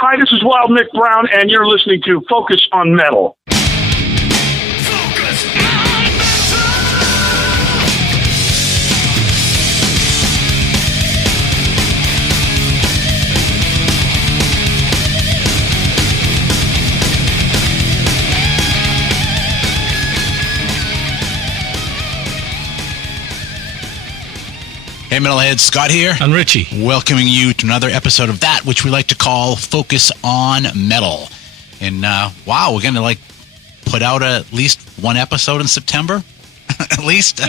Hi, this is Wild Nick Brown, and you're listening to Focus on Metal. Hey, Metalheads, Scott here. And Richie. Welcoming you to another episode of that, which we like to call Focus on Metal. And, wow, we're going to, put out at least one episode in September? At least?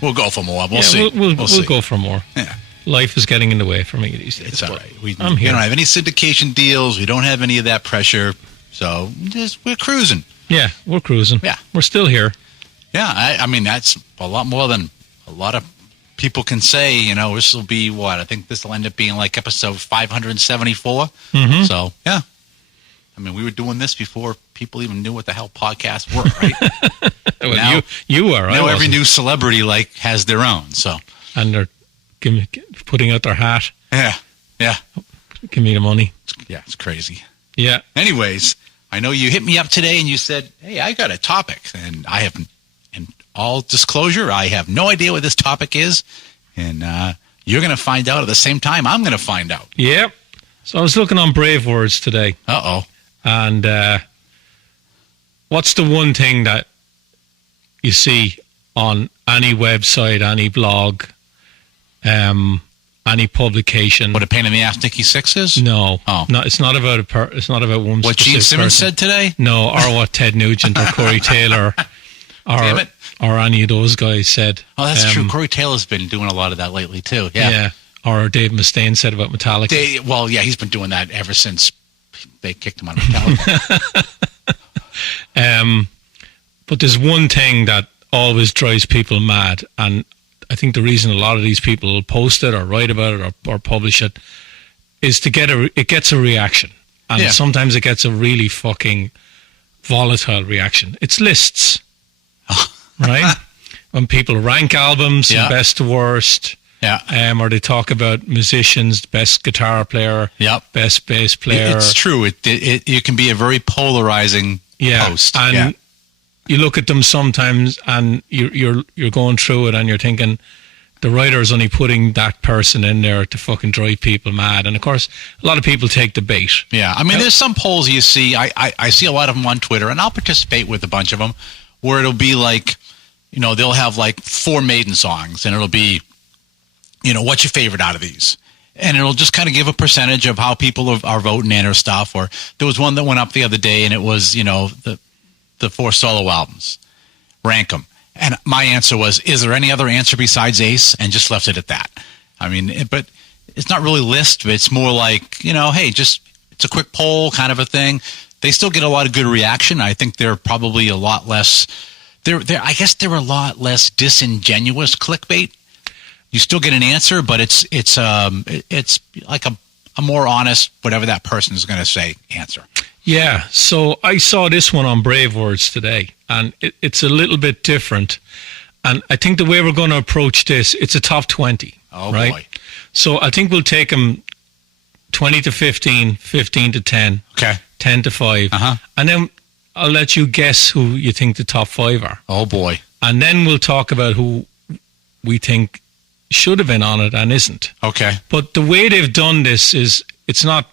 We'll go for more. We'll see. We'll go for more. Yeah. Life is getting in the way for me these days. It's all right. I'm here. We don't have any syndication deals. We don't have any of that pressure. So, we're cruising. Yeah, we're cruising. Yeah. We're still here. Yeah, I mean, that's a lot more than a lot of people can say. This will be what? I think this will end up being episode 574. Mm-hmm. So, yeah. I mean, we were doing this before people even knew what the hell podcasts were, right? Well, now, you are. Now every new celebrity, has their own, so. And they're putting out their hat. Yeah. Give me the money. Yeah, it's crazy. Yeah. Anyways, I know you hit me up today and you said, hey, I got a topic. And I have, in all disclosure, I have no idea what this topic is. And you're going to find out at the same time I'm going to find out. Yep. So I was looking on Brave Words today. Uh-oh. And what's the one thing that you see on any website, any blog, any publication? What a pain in the ass Nikki Sixx is? No. Oh. No, it's not about it's not about one. What Gene Simmons said today? No, or what Ted Nugent or Corey Taylor or any of those guys said. Oh, that's true. Corey Taylor's been doing a lot of that lately too. Yeah. Or Dave Mustaine said about Metallica. He's been doing that ever since they kicked him out of Metallica. But there's one thing that always drives people mad, and I think the reason a lot of these people post it or write about it or publish it is to it gets a reaction. And sometimes it gets a really fucking volatile reaction. It's lists, right? When people rank albums from best to worst. Yeah. Or they talk about musicians, best guitar player, best bass player. It's true. It can be a very polarizing post. And you look at them sometimes and you're going through it and you're thinking the writer's only putting that person in there to fucking drive people mad. And of course, a lot of people take the bait. Yeah. I mean, there's some polls you see. I see a lot of them on Twitter, and I'll participate with a bunch of them, where it'll be they'll have 4 Maiden songs, and it'll be, what's your favorite out of these? And it'll just kind of give a percentage of how people are voting in or stuff. Or there was one that went up the other day, and it was, the 4 solo albums. Rank them. And my answer was, is there any other answer besides Ace? And just left it at that. I mean, but it's not really list. It's more hey, just it's a quick poll kind of a thing. They still get a lot of good reaction. I think they're probably a lot less. I guess they're a lot less disingenuous clickbait. You still get an answer, but it's like a more honest, whatever that person is going to say, answer. Yeah, so I saw this one on Brave Words today, and it's a little bit different. And I think the way we're going to approach this, it's a top 20. Oh, right? Boy. So I think we'll take them 20 to 15, 15 to 10, okay, 10 to 5. Uh-huh. And then I'll let you guess who you think the top 5 are. Oh, boy. And then we'll talk about who we think should have been on it and isn't. Okay. But the way they've done this is, it's not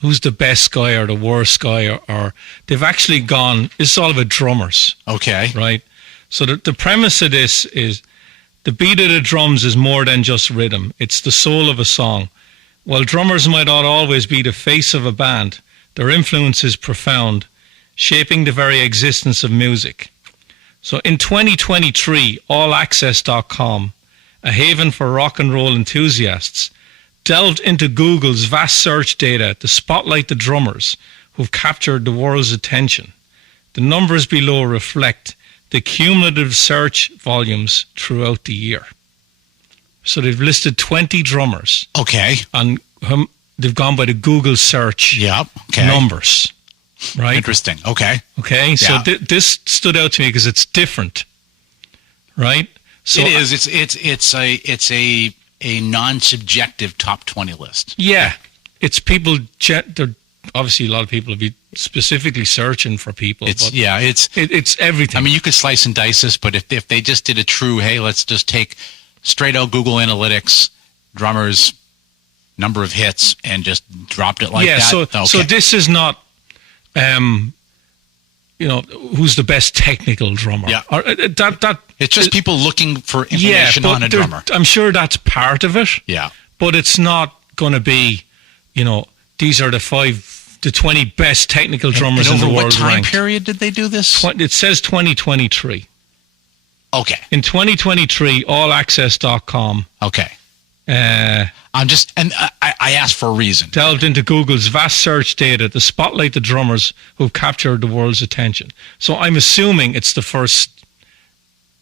who's the best guy or the worst guy, or they've actually gone, it's all about drummers. Okay. Right? So the premise of this is the beat of the drums is more than just rhythm. It's the soul of a song. While drummers might not always be the face of a band, their influence is profound, shaping the very existence of music. So in 2023, allaccess.com, a haven for rock and roll enthusiasts, delved into Google's vast search data to spotlight the drummers who've captured the world's attention. The numbers below reflect the cumulative search volumes throughout the year. So they've listed 20 drummers. Okay. And they've gone by the Google search numbers. Right? Interesting. Okay. Okay. So this stood out to me because it's different. Right? So it is. It's a non-subjective top 20 list. Yeah. it's people. Obviously, a lot of people will be specifically searching for people. It's everything. I mean, you could slice and dice this, but if they just did a true, hey, let's just take straight out Google Analytics, drummers, number of hits, and just dropped it like that. So this is not, who's the best technical drummer. Yeah. Or, it's just people looking for information on a drummer. I'm sure that's part of it. Yeah. But it's not going to be, these are the 5 to 20 best technical drummers in the world. Over what time ranked. period did they do this? It says 2023. Okay. In 2023, allaccess.com. Okay. I asked for a reason. Delved into Google's vast search data to spotlight the drummers who've captured the world's attention. So I'm assuming it's the first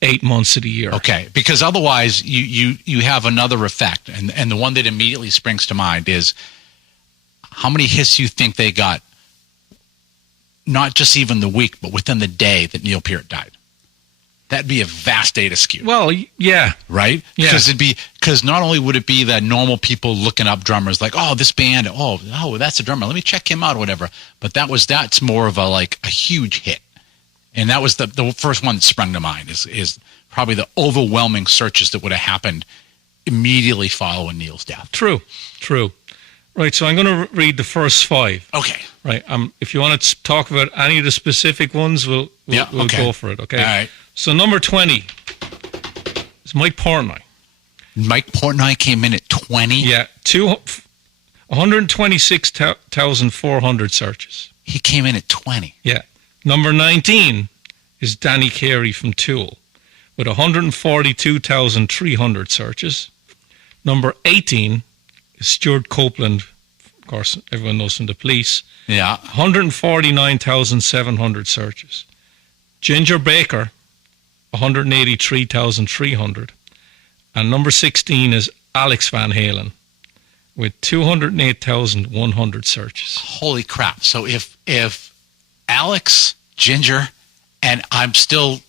8 months of the year. Okay, because otherwise you have another effect, and the one that immediately springs to mind is how many hits you think they got, not just even the week, but within the day that Neil Peart died. That'd be a vast data skew. Well, yeah. Right? Yeah. Because not only would it be that normal people looking up drummers, like, oh, this band, oh, that's a drummer, let me check him out or whatever. But that's more of a huge hit. And that was the first one that sprung to mind is probably the overwhelming searches that would have happened immediately following Neil's death. True. Right, so I'm going to read the first 5. Okay. Right. If you want to talk about any of the specific ones, we'll go for it. Okay. All right. So number 20 is Mike Portnoy. Mike Portnoy came in at 20. Yeah, 126,400 searches. He came in at 20. Yeah. Number 19 is Danny Carey from Tool with 142,300 searches. Number 18 is Stuart Copeland. Of course, everyone knows from The Police. Yeah. 149,700 searches. Ginger Baker, 183,300. And number 16 is Alex Van Halen with 208,100 searches. Holy crap. So if Alex, Ginger, and I'm still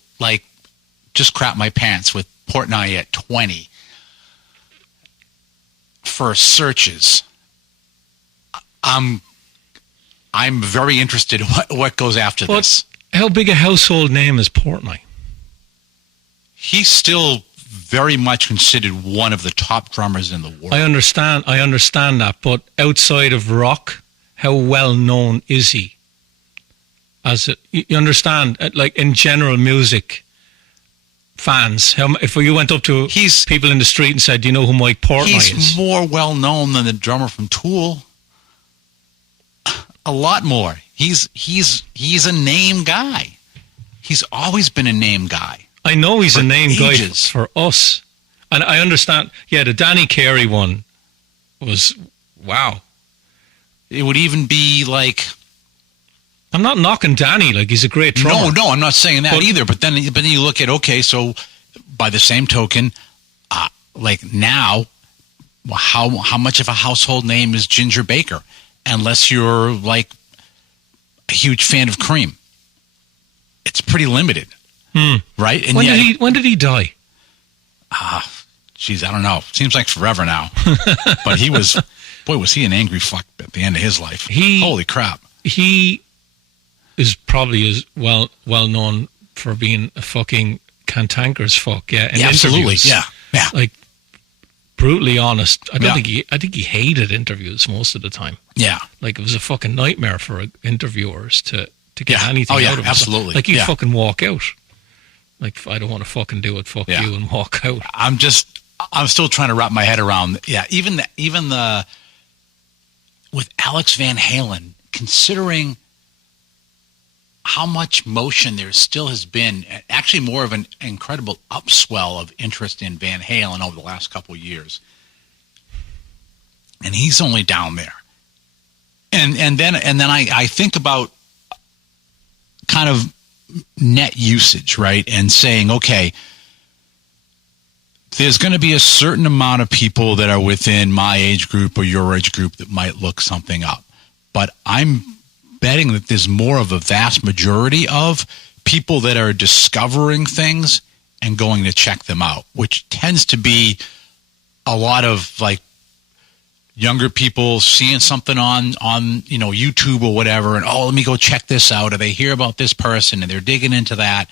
just crap my pants with Portnoy at 20 for searches, I'm very interested in what goes after this. How big a household name is Portnoy? He's still very much considered one of the top drummers in the world. I understand that, but outside of rock, how well known is he? You understand, in general music fans, if you went up to people in the street and said, do you know who Mike Portnoy is? He's more well known than the drummer from Tool. A lot more. He's a name guy. He's always been a name guy. I know he's a name guy ages. for us. And I understand. Yeah, the Danny Carey one was, wow. It would even be I'm not knocking Danny, he's a great drummer. No, I'm not saying that either. But then you look at, okay, so by the same token, now, how much of a household name is Ginger Baker? Unless you're a huge fan of Cream. It's pretty limited. Right? And when did he die? Geez, I don't know. Seems like forever now. But was he an angry fuck at the end of his life. Holy crap. He is probably as well known for being a fucking cantankerous fuck. Yeah, in absolutely. Interviews. Yeah. Brutally honest. I think he hated interviews most of the time. Yeah. It was a fucking nightmare for interviewers to get anything out of him. Absolutely. He'd fucking walk out. I don't want to fucking do it, fuck you, and walk out. I'm still trying to wrap my head around, even the with Alex Van Halen, considering how much motion there still has been, actually more of an incredible upswell of interest in Van Halen over the last couple of years. And he's only down there. And then I think about kind of net usage, right? And saying, okay, there's going to be a certain amount of people that are within my age group or your age group that might look something up. But I'm betting that there's more of a vast majority of people that are discovering things and going to check them out, which tends to be a lot of younger people seeing something on YouTube or whatever, and let me go check this out, or they hear about this person and they're digging into that.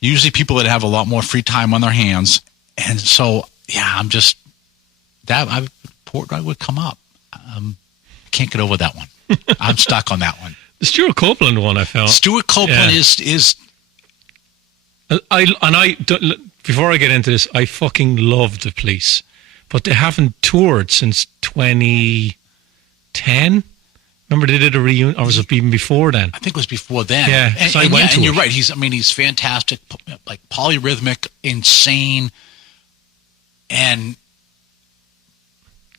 Usually people that have a lot more free time on their hands, and so I'm just Portnoy would come up. Can't get over that one. I'm stuck on that one. The Stuart Copeland one I found. Stuart Copeland is. Before I get into this, I fucking love the Police, but they haven't toured since 2010. Remember they did a reunion, or was it even before then? I think it was before then. Yeah, and you're right. He's fantastic, like polyrhythmic, insane,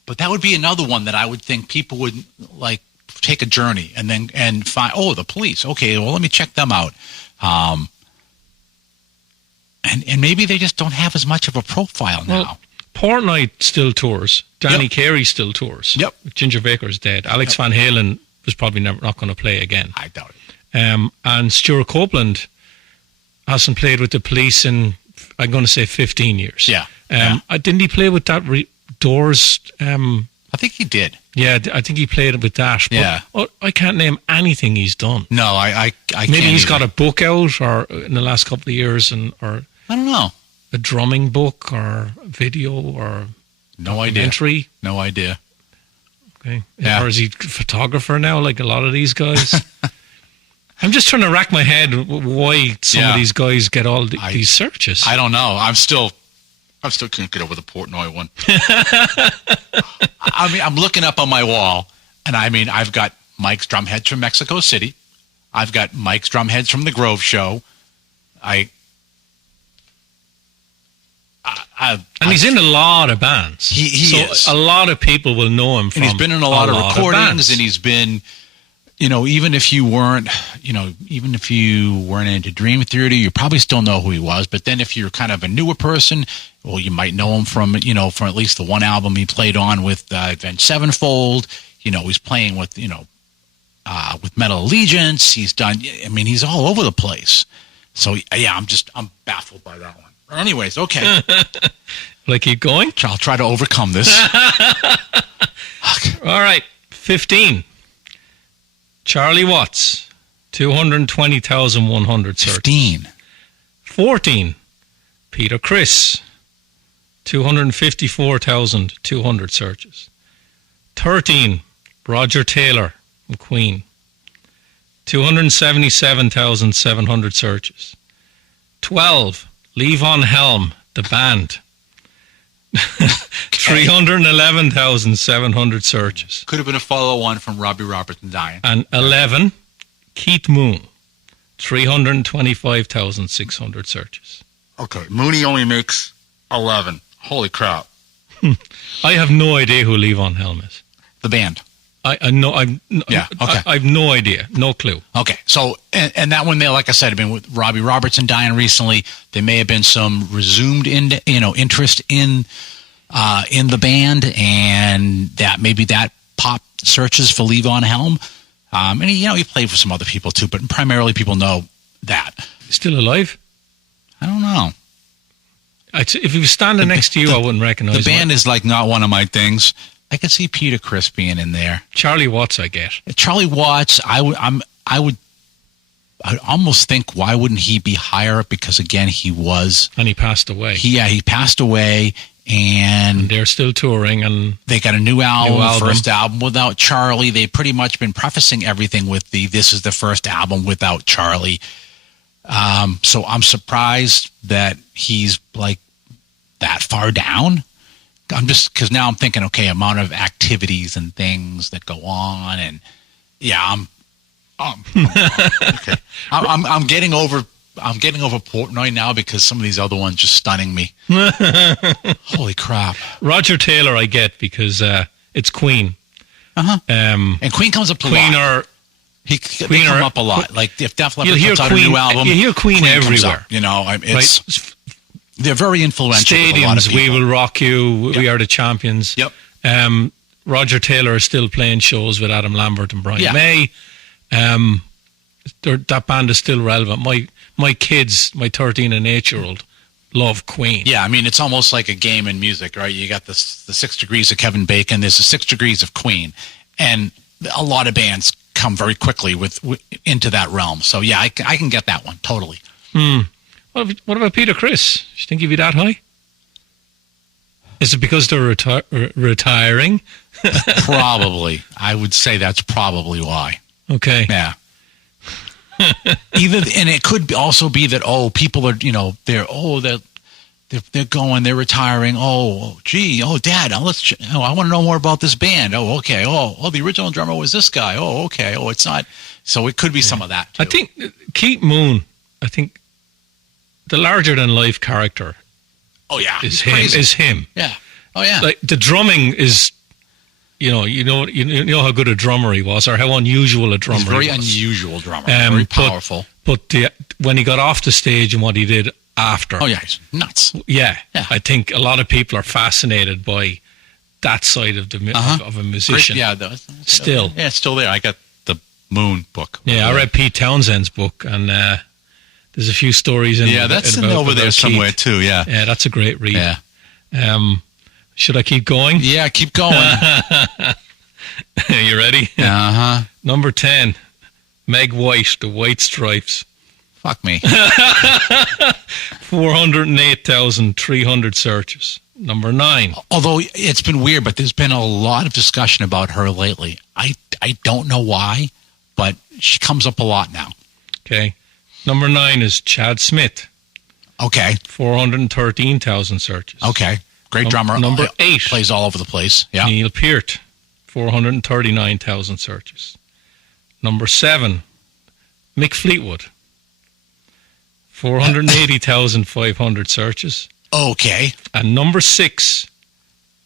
but that would be another one that I would think people would like take a journey and find. Oh, the Police. Okay, well, let me check them out. And maybe they just don't have as much of a profile now. Well, Portnoy still tours. Danny Carey still tours. Yep. Ginger Baker's dead. Alex Van Halen was probably not going to play again. I doubt it. And Stuart Copeland hasn't played with the Police in, I'm going to say, 15 years. Yeah. Didn't he play with that Doors? I think he did. Yeah, I think he played with that. But yeah. I can't name anything he's done. No, I can't. Maybe he's got a book out or in the last couple of years, or I don't know. A drumming book or a video or documentary. No idea. Okay. Yeah. Or is he a photographer now, like a lot of these guys? I'm just trying to rack my head why some of these guys get all these searches. I don't know. I still can't get over the Portnoy one. I mean, I'm looking up on my wall, and I mean, I've got Mike's drumheads from Mexico City. I've got Mike's drumheads from the Grove Show. And he's in a lot of bands. He is. A lot of people will know him from. And he's been in a lot of recordings, of and he's been, even if you weren't into Dream Theater, you probably still know who he was. But then if you're kind of a newer person, well, you might know him from at least the one album he played on with Avenged Sevenfold. He's playing with Metal Allegiance. He's done. I mean, he's all over the place. So I'm baffled by that one. Anyways, okay. Will I keep going? I'll try to overcome this. All right, 15. Charlie Watts, 220,100 searches. 15. 14. Peter Criss, 254,200 searches. 13. Roger Taylor from Queen, 277,700 searches. 12. Levon Helm, the band, 311,700 searches. Could have been a follow-on from Robbie Roberts and Diane. And 11. Keith Moon, 325,600 searches. Okay, Mooney only makes 11. Holy crap. I have no idea who Levon Helm is. The band. I know. Okay. I have no idea. No clue. Okay. So, and that one there, like I said, with Robbie Roberts and dying recently, there may have been some resumed interest in the band, and that maybe that pop searches for Levon Helm. And he played for some other people too, but primarily people know that. Still alive? I don't know. If he was standing next to you, I wouldn't recognize him. The band is like not one of my things. I could see Peter Criss being in there. Charlie Watts, I get. Charlie Watts, I would almost think, why wouldn't he be higher up? Because again, he was, and he passed away. He passed away, and they're still touring, and they got a new album. First album without Charlie. They've pretty much been prefacing everything with this is the first album without Charlie. So I'm surprised that he's like that far down. Because now I'm thinking, okay, amount of activities and things that go on, and I'm okay. I'm getting over Portnoy now because some of these other ones just stunning me. Holy crap! Roger Taylor, I get because it's Queen. And Queen comes up a lot. They come up a lot. Like if Def Leppard puts out a new album, you hear Queen everywhere. It's. They're very influential. Stadiums, with a lot of people. We Will Rock You, We Are the Champions. Yep. Roger Taylor is still playing shows with Adam Lambert and Brian May. That band is still relevant. My kids, my 13 and 8-year-old, love Queen. Yeah, I mean, it's almost like a game in music, right? You got the 6 degrees of Kevin Bacon. There's the 6 degrees of Queen. And a lot of bands come very quickly into that realm. So, yeah, I can get that one, totally. What about Peter Criss? Do you think he'd be that high? Is it because they're retiring? Probably. I would say that's probably why. Okay. Yeah. And it could also be that, people are, they're going, they're retiring. Dad, I want to know more about this band. Okay. The original drummer was this guy. Okay. It's not. So it could be some of that too. I think Keith Moon, the larger than life character. Oh yeah. Is him. Yeah. Oh yeah. Like the drumming is, you know how good a drummer he was, or how unusual a drummer he was. He's a very unusual drummer. Very powerful. But when he got off the stage and what he did after. Oh yeah, he's nuts. Yeah. I think a lot of people are fascinated by that side of of a musician. Still. Yeah, it's still there. I got the Moon book. Yeah, I read Pete Townshend's book, and there's a few stories in there. Yeah, that's over there somewhere Keith. too, yeah. Yeah, that's a great read. Yeah. Should I keep going? Yeah, keep going. You ready? Uh-huh. Number 10, Meg White, The White Stripes. Fuck me. 408,300 searches. Number 9. Although it's been weird, but there's been a lot of discussion about her lately. I don't know why, but she comes up a lot now. Okay. Number 9 is Chad Smith. Okay. 413,000 searches. Okay. Great drummer. Number 8. Plays all over the place. Yeah. Neil Peart. 439,000 searches. Number 7, Mick Fleetwood. 480,500 searches. Okay. And number 6,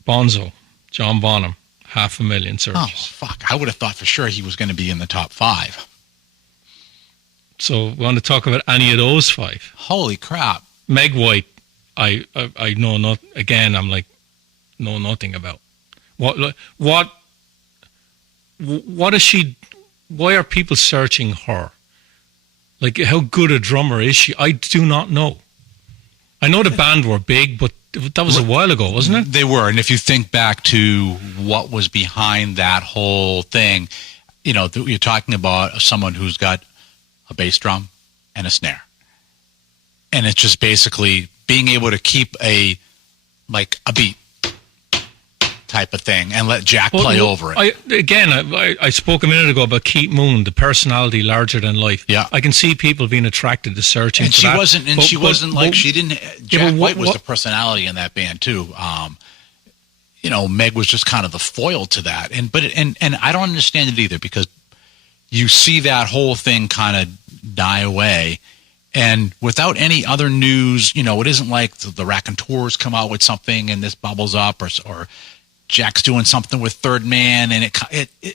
Bonzo, John Bonham, 500,000 searches. Oh, fuck. I would have thought for sure he was going to be in the top 5. So we want to talk about any of those 5. Holy crap. Meg White, I know not. Again, I'm like, know nothing about. What is she? Why are people searching her? Like, how good a drummer is she? I do not know. I know the band were big, but that was a while ago, wasn't it? They were, and if you think back to what was behind that whole thing, you're talking about someone who's got a bass drum and a snare. And it's just basically being able to keep a beat type of thing and let Jack play over it. I spoke a minute ago about Keith Moon, the personality larger than life. Yeah. I can see people being attracted to searching and for she that. wasn't Jack White was the personality in that band too. Meg was just kind of the foil to that. And I don't understand it either, because you see that whole thing kind of die away, and without any other news, it isn't like the Raconteurs come out with something and this bubbles up, or Jack's doing something with Third Man, and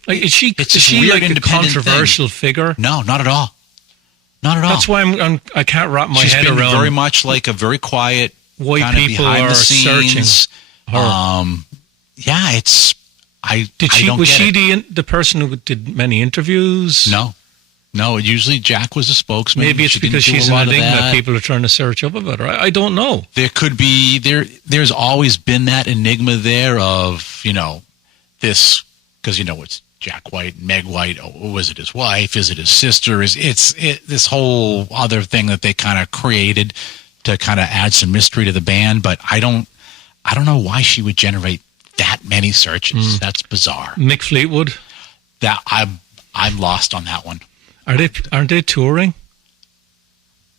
is she weird, like a controversial figure? No, not at all. Not at all. That's why I can't wrap my She's head been around. Very much like a very quiet, why kind of people behind are the scenes. searching her. Yeah, it's. Was she the person who did many interviews? No. Usually Jack was a spokesman. Maybe it's because she's an enigma that people are trying to search up about her. I don't know. There could be There's always been that enigma there of this, because it's Jack White and Meg White. Was it his wife? Is it his sister? It's this whole other thing that they kind of created to kind of add some mystery to the band. But I don't know why she would generate that many searches. That's bizarre. Mick Fleetwood. That I'm lost on that one. Aren't they touring?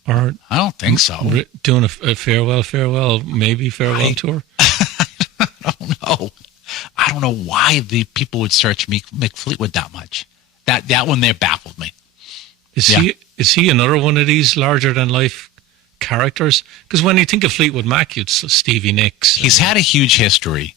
Or I don't think so. Doing a farewell tour? I don't know. I don't know why the people would search Mick Fleetwood that much. That one there baffled me. Is he another one of these larger than life characters? Because when you think of Fleetwood Mac, it's Stevie Nicks. He's had a huge history,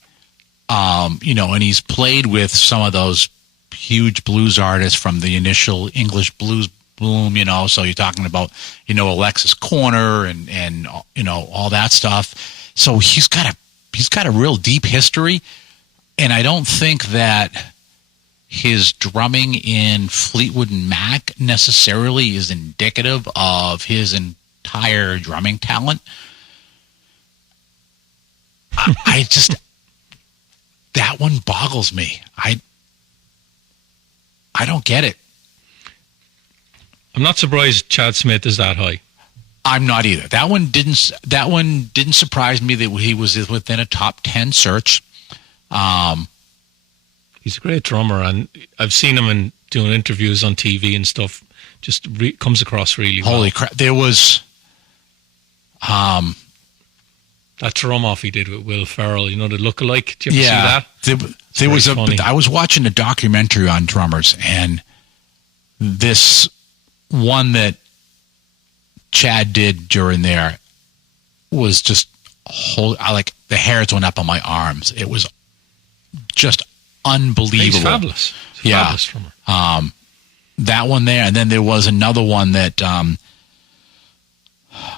and he's played with some of those huge blues artists from the initial English blues boom. So you're talking about Alexis Corner and all that stuff. So he's got a real deep history, and I don't think that his drumming in Fleetwood Mac necessarily is indicative of his entire drumming talent. I just, that one boggles me. I don't get it. I'm not surprised Chad Smith is that high. I'm not either. That one didn't surprise me that he was within a top 10 search. He's a great drummer, and I've seen him doing interviews on TV and stuff. Just comes across really well. Holy crap! There was that drum off he did with Will Ferrell. You know, the look-alike. Did you ever see that? There was funny. I was watching a documentary on drummers, and this one that Chad did during there was just like the hairs went up on my arms. It was just unbelievable. He's fabulous. He's a fabulous drummer. That one there, and then there was another one that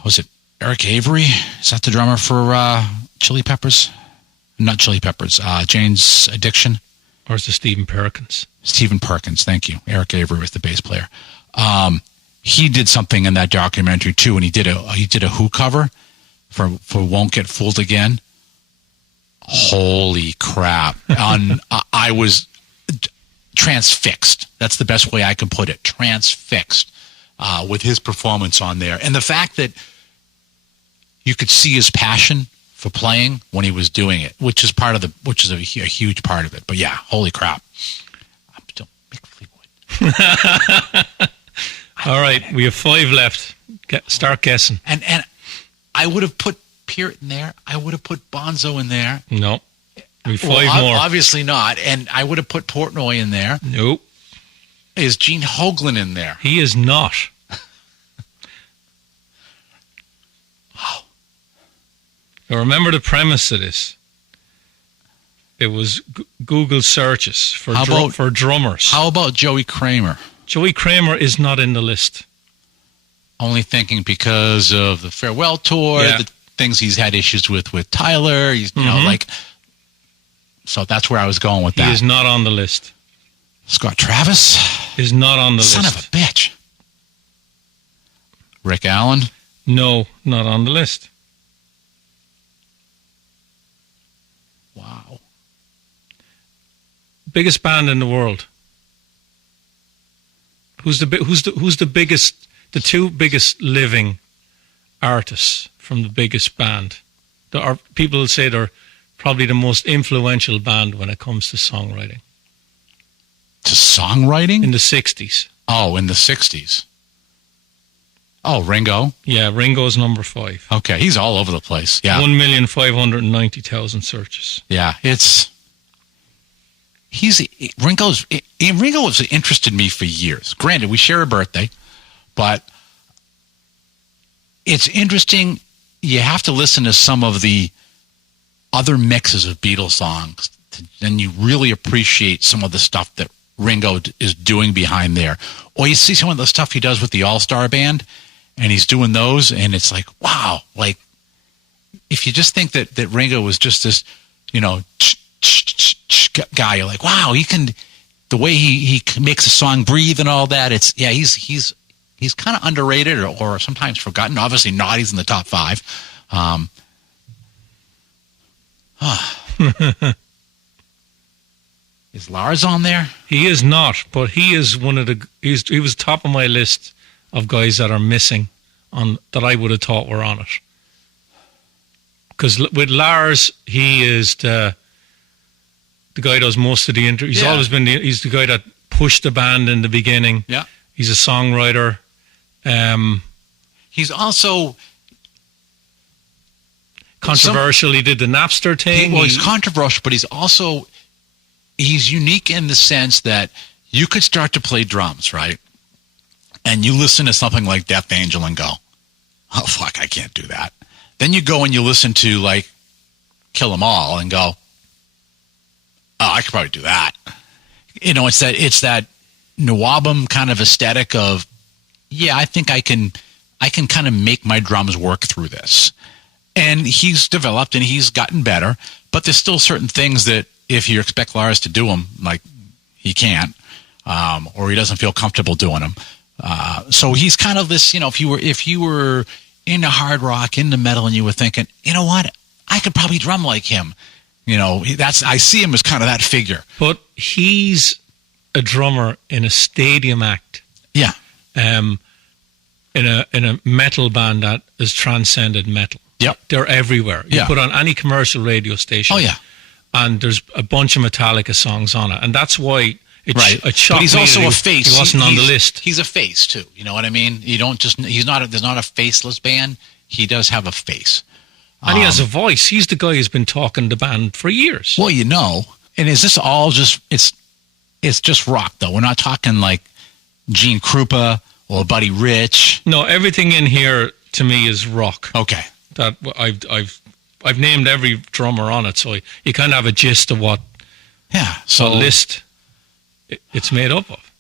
was it Eric Avery? Is that the drummer for Chili Peppers? Not Chili Peppers. Jane's Addiction. Or is it Stephen Perkins? Stephen Perkins, thank you. Eric Avery was the bass player. He did something in that documentary too, and he did a Who cover for "Won't Get Fooled Again." Holy crap! I was transfixed. That's the best way I can put it. Transfixed with his performance on there, and the fact that you could see his passion for playing when he was doing it, which is a huge part of it. But yeah, holy crap! I'm still Mick Fleetwood. All right, we have 5 left. Start guessing. And I would have put Peart in there. I would have put Bonzo in there. No. We have 5 more. Obviously not. And I would have put Portnoy in there. Nope. Is Gene Hoglan in there? He is not. Wow. Now remember the premise of this. It was Google searches for drummers. How about Joey Kramer? Joey Kramer is not in the list. Only thinking because of the farewell tour, the things he's had issues with Tyler. He's so that's where I was going with that. He is not on the list. Scott Travis is not on the Son list. Son of a bitch. Rick Allen? No, not on the list. Wow. Biggest band in the world. Who's the biggest? The 2 biggest living artists from the biggest band. People will say they're probably the most influential band when it comes to songwriting. To songwriting? In the 60s. Oh, in the 60s. Oh, Ringo? Yeah, Ringo's number 5. Okay, he's all over the place. Yeah. 1,590,000 searches. Yeah, Ringo has interested me for years. Granted, we share a birthday, but it's interesting. You have to listen to some of the other mixes of Beatles songs, and you really appreciate some of the stuff that Ringo is doing behind there. Or you see some of the stuff he does with the All-Star Band, and he's doing those, and it's like, wow. Like, if you just think that Ringo was just this, guy, you're like, wow, he can, the way he makes a song breathe and all that. He's kind of underrated or sometimes forgotten. Obviously not. He's in the top 5. Is Lars on there? He is not, but he is he was top of my list of guys that are missing that I would have thought were on it. Because with Lars, he is the guy who does most of the interviews. He's always been he's the guy that pushed the band in the beginning. Yeah. He's a songwriter. He's also controversial. He did the Napster thing. He's controversial, but he's unique in the sense that you could start to play drums, right? And you listen to something like Death Angel and go, oh, fuck, I can't do that. Then you go and you listen to, like, Kill 'Em All and go, oh, I could probably do that. It's that Nawabum kind of aesthetic of, yeah, I think I can kind of make my drums work through this. And he's developed and he's gotten better, but there's still certain things that if you expect Lars to do them, like he can't, or he doesn't feel comfortable doing them. So he's kind of this, if you were into hard rock, into metal, and you were thinking, you know what, I could probably drum like him. You know, I see him as kind of that figure. But he's a drummer in a stadium act. Yeah. In a metal band that has transcended metal. Yep. They're everywhere. You Yeah. put on any commercial radio station. Oh, yeah. And there's a bunch of Metallica songs on it. And that's why it shocked But he's me also that a face. He wasn't on the list. He's a face, too. You know what I mean? There's not a faceless band. He does have a face. And he has a voice. He's the guy who's been talking the band for years. Well, you know. And is this all just, it's just rock, though? We're not talking like Gene Krupa or Buddy Rich. No, everything in here to me is rock. Okay. That I've named every drummer on it, so you kind of have a gist of what list it's made up of.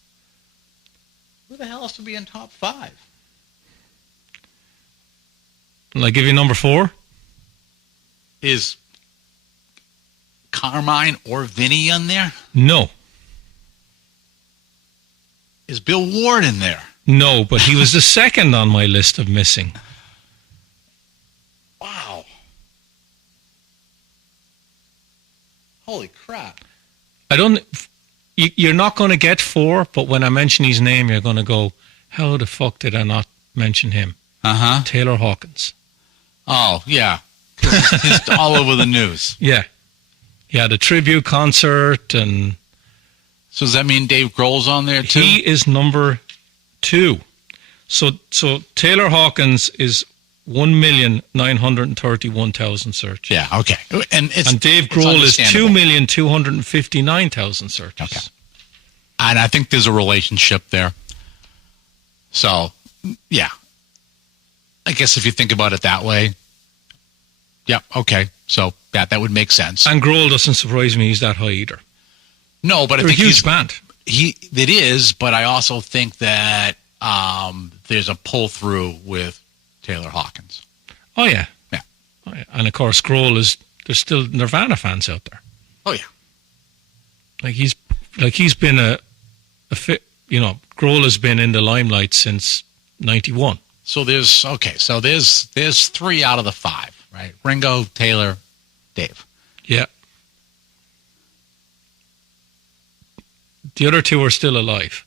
Who the hell else would be in top 5? Will I give you number 4? Is Carmine or Vinny in there? No. Is Bill Ward in there? No, but he was the second on my list of missing. Wow. Holy crap. You're not going to get 4, but when I mention his name, you're going to go, how the fuck did I not mention him? Uh-huh. Taylor Hawkins. Oh, yeah. He's all over the news. Yeah. He had a tribute concert, and So does that mean Dave Grohl's on there too? he is number 2. So Taylor Hawkins is 1,931,000 searches. Yeah, okay. And Dave Grohl is 2,259,000 searches. Okay. And I think there's a relationship there. So, yeah. I guess if you think about it that way, yeah, okay. So that would make sense. And Grohl doesn't surprise me. He's that high either. No, but They're I think a huge band. It is, but I also think that there's a pull through with Taylor Hawkins. Oh yeah. Yeah. Oh, yeah. And of course, there's still Nirvana fans out there. Oh yeah. He's been Grohl has been in the limelight since 91. So there's 3 out of the 5, right? Ringo, Taylor, Dave. Yeah. The other 2 are still alive.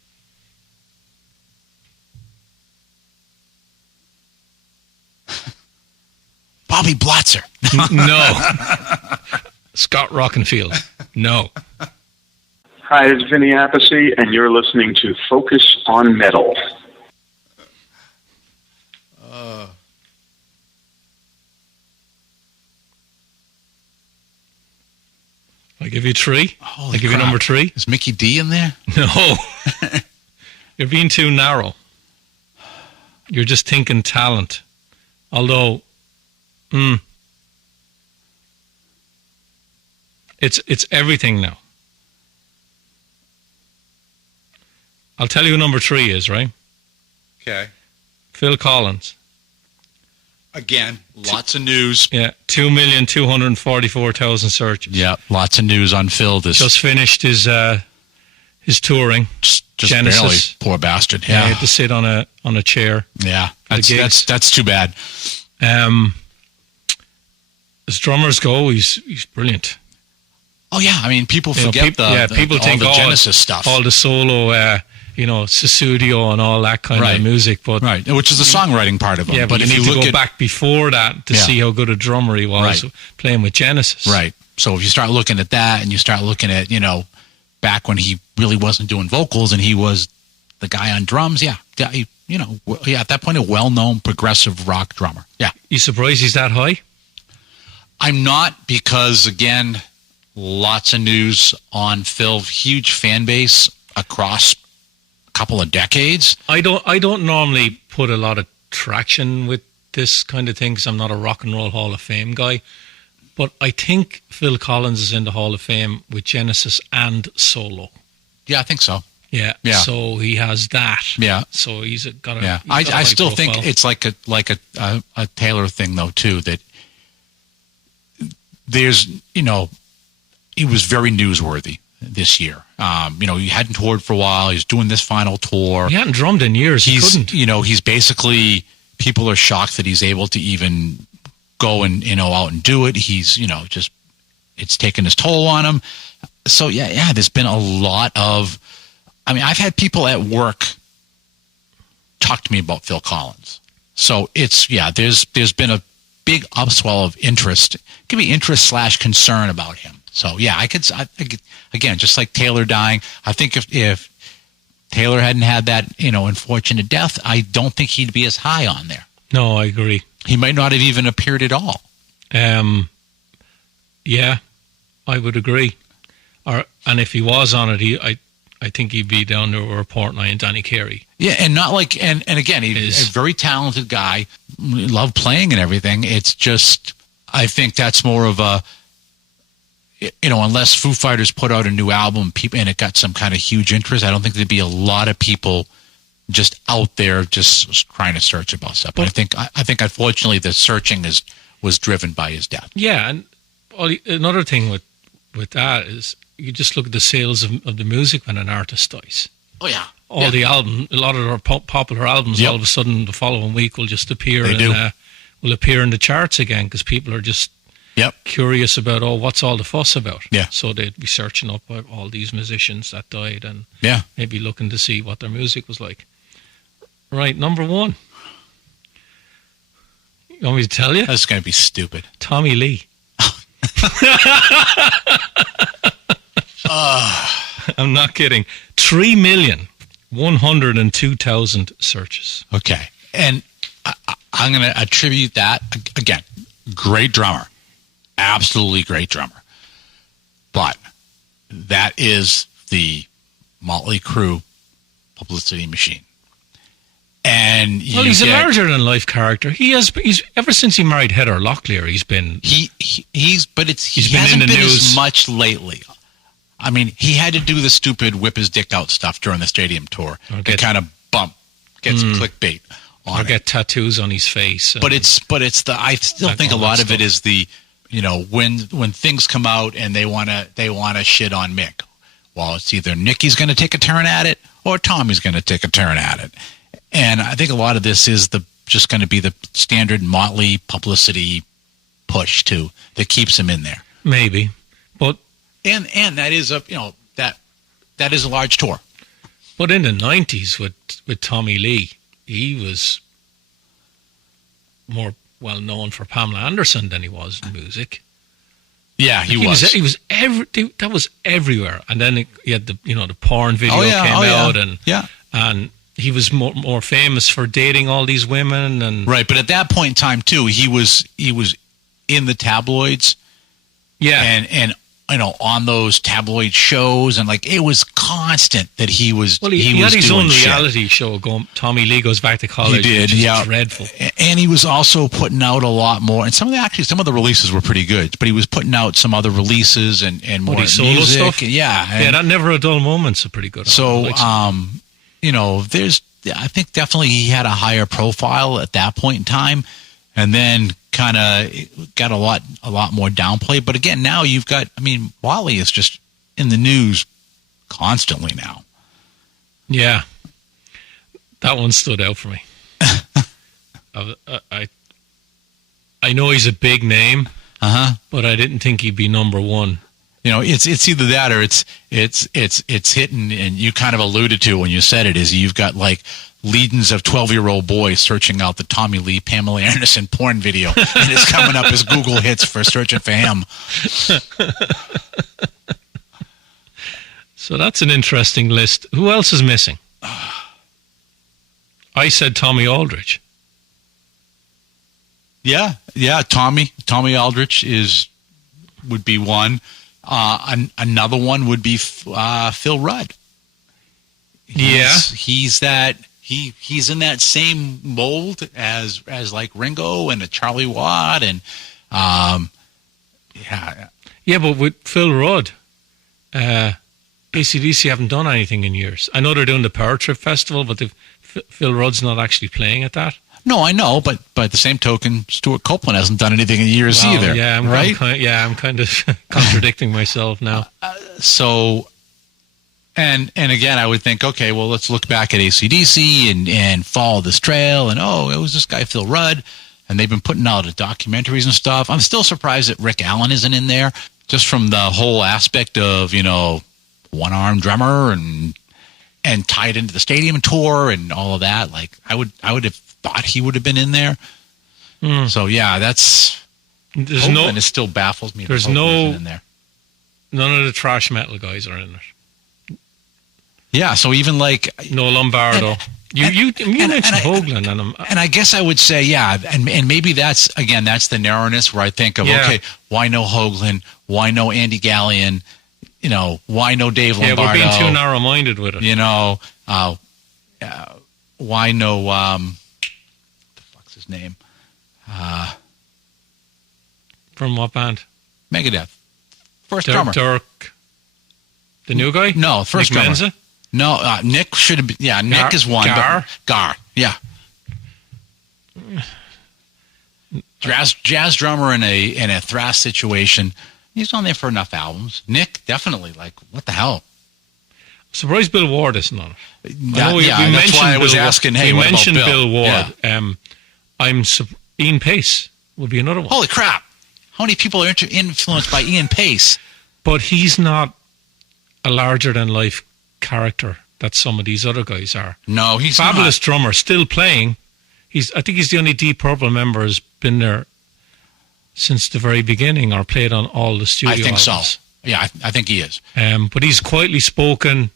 Bobby Blotzer. No. Scott Rockenfield. No. Hi, it's Vinny Appice, and you're listening to Focus on Metal. I give you 3. Holy I give you crap. number 3. Is Mickey D in there? No. You're being too narrow. You're just thinking talent. Although, it's everything now. I'll tell you who number 3 is, right? Okay. Phil Collins. Again, lots of news. Yeah, 2,244,000 searches. Yeah, lots of news on Phil. Just finished his touring. Just Genesis. barely. Poor bastard. Yeah, Yeah. he had to sit on a chair. Yeah. gigs. That's too bad. As drummers go, he's brilliant. Oh yeah, I mean people forget people think all the Genesis stuff. all the solo, Susudio and all that kind of music, but right, which is the songwriting part of it. yeah, but you need to go back before that to see how good a drummer he was playing with Genesis. Right. So if you start looking at that, and you start looking at back when he really wasn't doing vocals and he was the guy on drums, at that point a well-known progressive rock drummer. Yeah. You surprised he's that high? I'm not, because again, lots of news on Phil, huge fan base across a couple of decades. I don't normally put a lot of traction with this kind of thing because I'm not a Rock and Roll Hall of Fame guy. But I think Phil Collins is in the Hall of Fame with Genesis and solo. Yeah, I think so. Yeah. So he has that. Yeah. So he's got a. Yeah. He's got a I high still profile. think it's like a Taylor thing though too, that there's he was very newsworthy this year. He hadn't toured for a while. He's doing this final tour. He hadn't drummed in years. He couldn't. He's basically, people are shocked that he's able to even go and, out and do it. He's, just, it's taken his toll on him. So yeah, there's been a lot of, I've had people at work talk to me about Phil Collins. So there's been a big upswell of interest. It could be interest / concern about him. So yeah, I could, again, just like Taylor dying, I think if Taylor hadn't had that, unfortunate death, I don't think he'd be as high on there. No, I agree. He might not have even appeared at all. Yeah, I would agree. And if he was on it, I think he'd be down there with Portnoy and Danny Carey. Yeah, and not like, and again, he's a very talented guy, love playing and everything. It's just, I think that's more of a, unless Foo Fighters put out a new album and it got some kind of huge interest, I don't think there'd be a lot of people just out there just trying to search about stuff. But I think unfortunately the searching was driven by his death. Yeah, and another thing with that is you just look at the sales of the music when an artist dies. Oh yeah. The album, a lot of their popular albums, all of a sudden the following week will just appear will appear in the charts again because people are just curious about, what's all the fuss about? Yeah. So they'd be searching up all these musicians that died and maybe looking to see what their music was like. Right, number 1. You want me to tell you? That's going to be stupid. Tommy Lee. I'm not kidding. 3,102,000 searches. Okay. And I'm going to attribute that, again, great drummer. Absolutely great drummer. But that is the Motley Crue publicity machine. And he's a larger-than-life character. He's ever since he married Heather Locklear, he's been... He hasn't been as much lately. He had to do the stupid whip his dick out stuff during the stadium tour to kind of get some clickbait on it. Get tattoos on his face. But I still think a lot of it is the, when things come out and they want to shit on Mick. Well, it's either Nicky's going to take a turn at it or Tommy's going to take a turn at it. And I think a lot of this is just going to be the standard Motley publicity push too that keeps him in there. Maybe, but and that is that is a large tour. But in the 90s with Tommy Lee, he was more well known for Pamela Anderson than he was in music. Yeah, he was. That was everywhere. And then he had the porn video came out and he was more famous for dating all these women and right. But at that point in time too, he was in the tabloids. Yeah, and on those tabloid shows and it was constant that he was. Well, he was had his own reality shit. show. Tommy Lee Goes Back to College. He did, which is dreadful. And he was also putting out a lot more. And some of the releases were pretty good. But he was putting out some other releases and more solo music. Stuff. Yeah, that Never a Dull Moment's a pretty good. So, I think definitely he had a higher profile at that point in time, and then kind of got a lot more downplay. But again, now you've got, Wally is just in the news constantly now. Yeah, that one stood out for me. I know he's a big name, but I didn't think he'd be number 1. It's either that or it's hitting, and you kind of alluded to when you said it, is you've got legions of 12-year-old boys searching out the Tommy Lee, Pamela Anderson porn video, and it's coming up as Google hits for searching for him. So that's an interesting list. Who else is missing? I said Tommy Aldridge. Yeah, Tommy Aldridge would be one. Another one would be Phil Rudd. He's in that same mold as Ringo and a Charlie Watt and but with Phil Rudd, AC/DC haven't done anything in years. I know they're doing the Power Trip Festival, but Phil Rudd's not actually playing at that. No, I know, but by the same token, Stuart Copeland hasn't done anything in years either. Yeah, I'm kind of contradicting myself now. And again, I would think, okay, well, let's look back at AC/DC and follow this trail, and it was this guy Phil Rudd, and they've been putting out documentaries and stuff. I'm still surprised that Rick Allen isn't in there, just from the whole aspect of, one-armed drummer and tied into the stadium tour and all of that. Like, I would have thought he would have been in there. So yeah, Hoagland it still baffles me. There's in there. None of the thrash metal guys are in it. Yeah, so even like no Lombardo. You mentioned Hoagland, and I guess I would say and maybe that's the narrowness where I think of okay, why no Hoagland? Why no Andy Gallion? Why no Dave Lombardo? Yeah, we're being too narrow-minded with it. Why no what the fuck's his name? From what band? Megadeth. First drummer. Dirk. The new guy? No, first Nick drummer. Menza? No, Nick should have been. Yeah, Nick is one. Gar. Yeah. Jazz drummer in a thrash situation. He's on there for enough albums. Nick, definitely. Like, what the hell? I'm surprised Bill Ward isn't on it. That's why I was asking, hey, what about Bill Ward. Yeah. Ian Pace would be another one. Holy crap. How many people are influenced by Ian Pace? But he's not a larger-than-life character that some of these other guys are. No, he's fabulous not. Drummer, still playing. I think he's the only Deep Purple member who's been there since the very beginning or played on all the studio albums. I think so. Yeah, I think he is. But he's quietly spoken.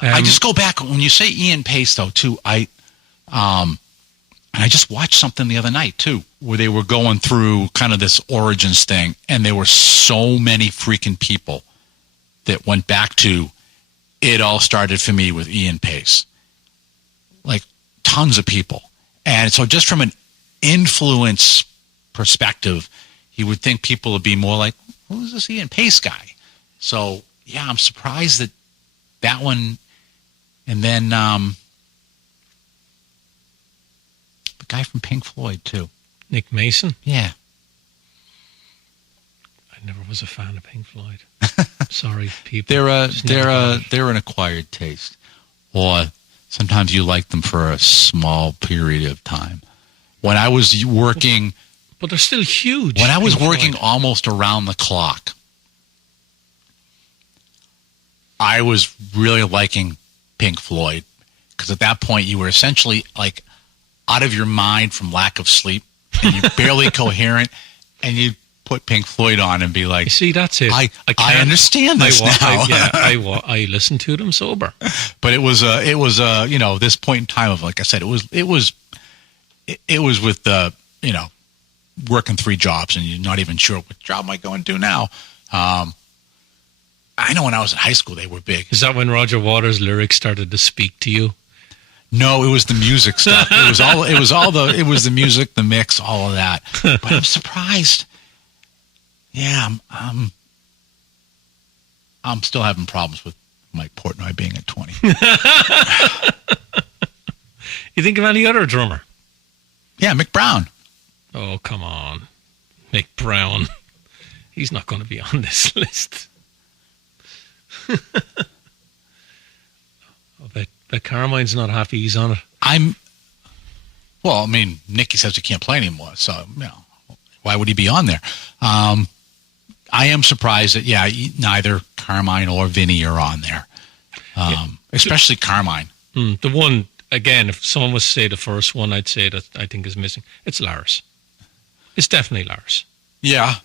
I just go back, when you say Ian Pace, though, too, I just watched something the other night, too, where they were going through kind of this Origins thing, and there were so many freaking people that went back to, it all started for me with Ian Pace. Like, tons of people. And so just from an influence perspective, you would think people would be more like, who's this Ian Pace guy? So, yeah, I'm surprised that one, and then the guy from Pink Floyd, too. Nick Mason? Yeah. I never was a fan of Pink Floyd. Sorry, people. They're an acquired taste. Or sometimes you like them for a small period of time. When I was working... But they're still huge. When I was working almost around the clock, I was really liking Pink Floyd, because at that point you were essentially like out of your mind from lack of sleep, and you're barely coherent, and you put Pink Floyd on and be like, you see, that's it. I understand this now. I listened to them sober. But it was this point in time of, like I said, it was with the working 3 jobs and you're not even sure what job am I going to do now. I know when I was in high school they were big. Is that when Roger Waters' lyrics started to speak to you? No, it was the music stuff. It was the music, the mix, all of that. But I'm surprised. Yeah, I'm still having problems with Mike Portnoy being at 20. You think of any other drummer? Yeah, Mick Brown. Oh, come on. Mick Brown. He's not going to be on this list. I bet Carmine's not happy he's on it. Well, I mean, Nicky says he can't play anymore, so, why would he be on there? I am surprised that, neither Carmine or Vinny are on there. Especially Carmine. The one, again, if someone was to say the first one, I'd say that I think is missing. It's Lars. It's definitely Lars. Yeah.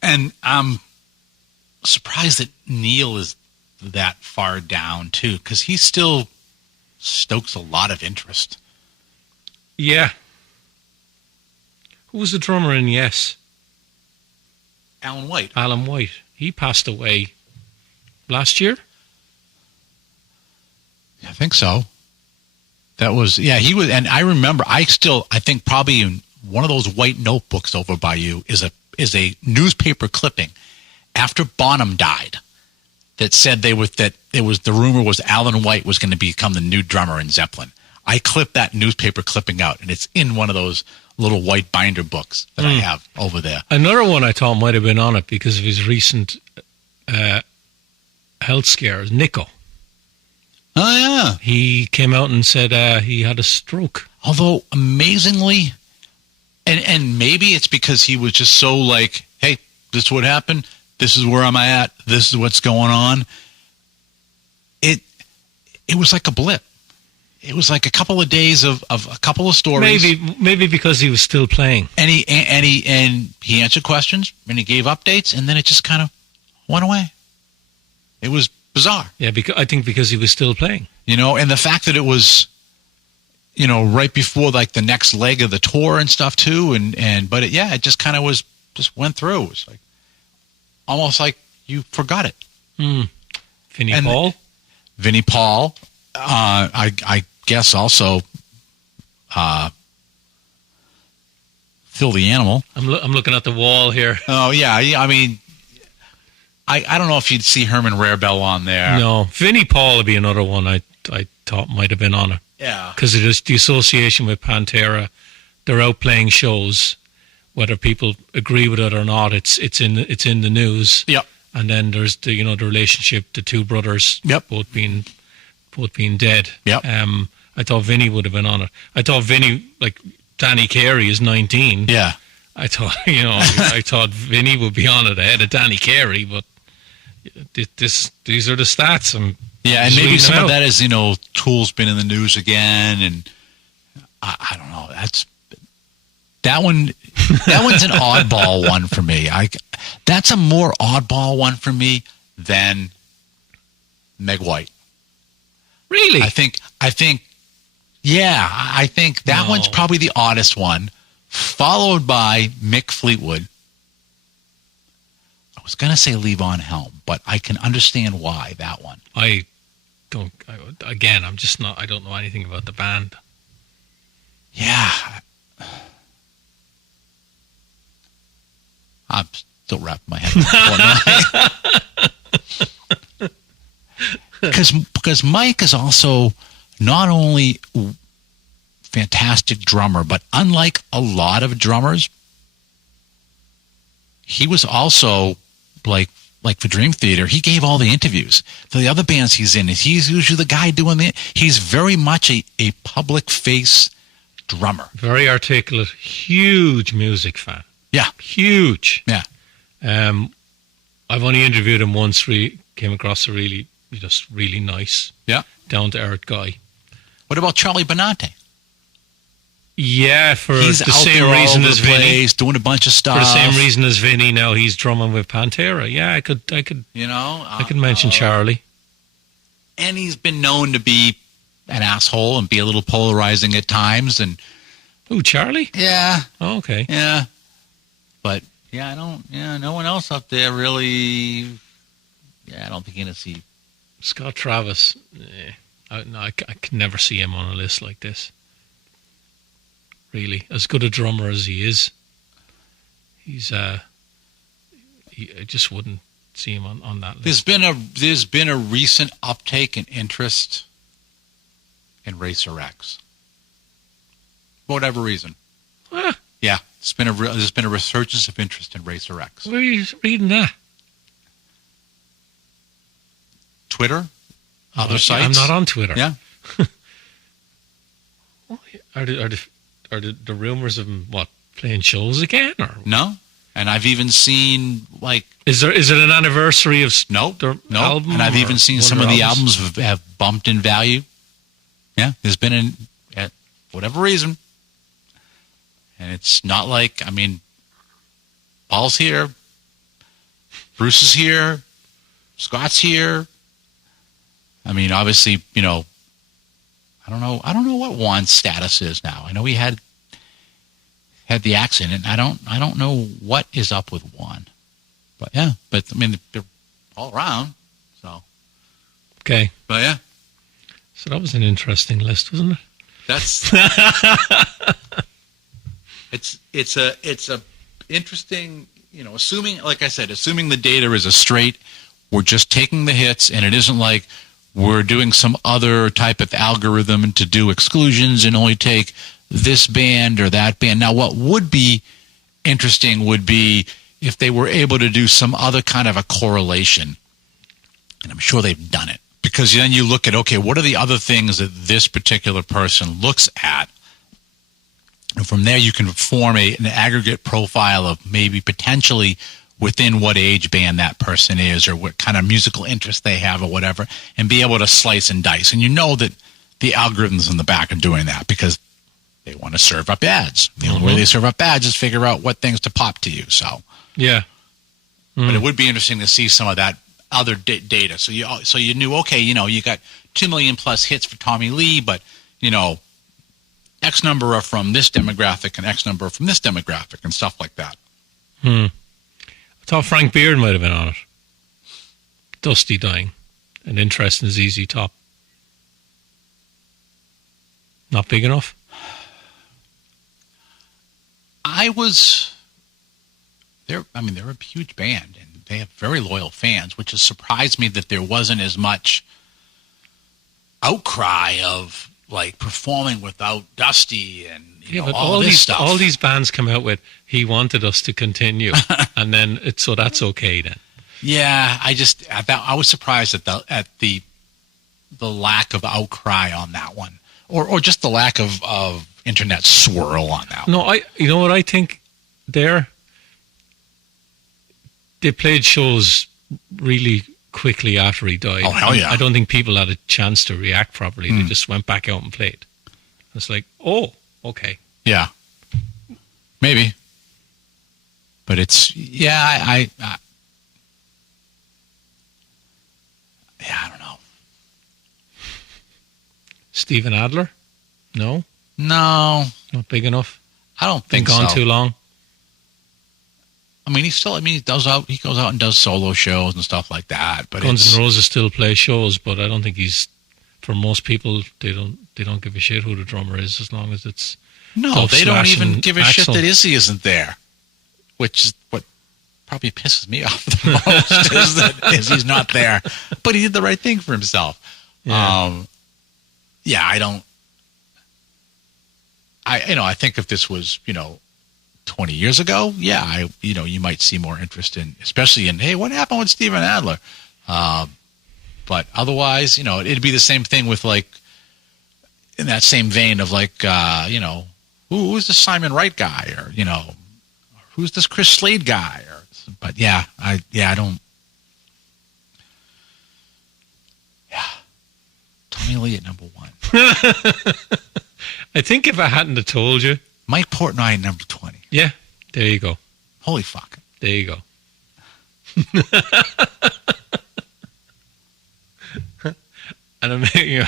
And I'm surprised that Neil is that far down, too, because he still stokes a lot of interest. Yeah. Who was the drummer in Yes? Alan White. Alan White. He passed away last year? I think so. That was, he was, and I remember, I think probably in one of those white notebooks over by you is a newspaper clipping after Bonham died that said the rumor was Alan White was going to become the new drummer in Zeppelin. I clipped that newspaper clipping out, and it's in one of those little white binder books that I have over there. Another one I thought might have been on it because of his recent health scares, Nico. Oh, yeah. He came out and said he had a stroke. Although, amazingly, And maybe it's because he was just so like, hey, this is what happened. This is where I'm at. This is what's going on. It was like a blip. It was like a couple of days of a couple of stories. Maybe because he was still playing. And he answered questions and he gave updates, and then it just kind of went away. It was bizarre. Yeah, I think because he was still playing. And the fact that it was, right before like the next leg of the tour and stuff too, but it just kind of just went through. It was like almost like you forgot it. Vinnie Paul, I guess also Phil the Animal. I'm looking at the wall here. Oh yeah, I mean, I don't know if you'd see Herman Rarebell on there. No, Vinnie Paul would be another one I thought might have been on it. Yeah, because it is the association with Pantera. They're out playing shows, whether people agree with it or not. It's in the news. Yep. And then there's the the relationship, the two brothers, yep, both being dead. Yep. I thought Vinny would have been on it. I thought Vinny, like Danny Carey, is 19. Yeah. I thought I thought Vinny would be on it ahead of Danny Carey, but these are the stats. And maybe some of that is Tool's been in the news again, and I don't know. That one. That one's an oddball one for me. That's a more oddball one for me than Meg White. Really? I think that one's probably the oddest one, followed by Mick Fleetwood. I was going to say Levon Helm, but I can understand why that one. I'm just not, I don't know anything about the band. Yeah. I'm still wrapping my head around because Mike is also not only fantastic drummer, but unlike a lot of drummers, he was also like for Dream Theater. He gave all the interviews for the other bands he's in. He's usually the guy doing it. He's very much a public face drummer. Very articulate, huge music fan. Yeah. Huge. Yeah. I've only interviewed him once. Came across a really nice, down-to-earth guy. What about Charlie Benante? Yeah, for he's the out same there reason all as over the Vinny. place, doing a bunch of stuff. For the same reason as Vinny, now he's drumming with Pantera. Yeah, I could. I could mention Charlie. And he's been known to be an asshole and be a little polarizing at times. And Charlie? Yeah. Oh, okay. Yeah. But no one else up there really. Yeah, I don't think you're gonna see Scott Travis. I can never see him on a list like this. Really, as good a drummer as he is, I just wouldn't see him on that list. There's been a recent uptake in interest in Racer X. For whatever reason. Ah. Yeah, there's been a resurgence of interest in Racer X. Where are you reading that? Twitter, other sites. I'm not on Twitter. Yeah. Are the rumors of him playing shows again or no? And I've even seen is it an anniversary of no, album? And I've even seen some of the albums have bumped in value. Yeah, there's been at whatever reason. And it's not Paul's here, Bruce is here, Scott's here. Obviously, I don't know what Juan's status is now. I know he had the accident. I don't know what is up with Juan. But yeah, they're all around. So okay. But yeah. So that was an interesting list, wasn't it? That's it's a interesting, assuming the data is a straight, we're just taking the hits, and it isn't like we're doing some other type of algorithm to do exclusions and only take this band or that band. Now, what would be interesting would be if they were able to do some other kind of a correlation, and I'm sure they've done it. Because then you look at, okay, what are the other things that this particular person looks at And from there, you can form an aggregate profile of maybe potentially within what age band that person is or what kind of musical interest they have or whatever, and be able to slice and dice. And you know that the algorithms in the back are doing that because they want to serve up ads. The only way they serve up ads is figure out what things to pop to you. So, yeah. But it would be interesting to see some of that other data. So you knew, okay, you got 2 million plus hits for Tommy Lee, but X number are from this demographic and X number are from this demographic and stuff like that. I thought Frank Beard might have been on it. Dusty dying. An interest in ZZ Top. Not big enough? They're a huge band and they have very loyal fans, which has surprised me that there wasn't as much outcry of like performing without Dusty and all this stuff. All these bands come out with "He wanted us to continue," and then so that's okay then. Yeah, I was surprised at the lack of outcry on that one, or just the lack of internet swirl on that. No, you know what I think they played shows really quickly after he died. Oh, hell yeah. I don't think people had a chance to react properly. They just went back out and played. It's like, oh, okay. Yeah. Maybe. But it's, I don't know. Steven Adler? No? No. Not big enough? I don't think Been gone so. too long? I mean, he goes out and does solo shows and stuff like that. But Guns N' Roses still play shows, but I don't think for most people, they don't give a shit who the drummer is as long as it's no, Duff, they don't Slash, even and give a Axl. shit that Izzy isn't there, which is what probably pisses me off the most is that Izzy's not there. But he did the right thing for himself. Yeah. I think if this was 20 years ago, you might see more interest in, especially in, hey, what happened with Steven Adler? But otherwise, it'd be the same thing with like, in that same vein of like, who's this Simon Wright guy? Or, who's this Chris Slade guy? But I don't. Yeah. Tommy Lee at number 1. I think if I hadn't have told you. Mike Portnoy at number 20. Yeah, there you go. Holy fuck. There you go. And I mean,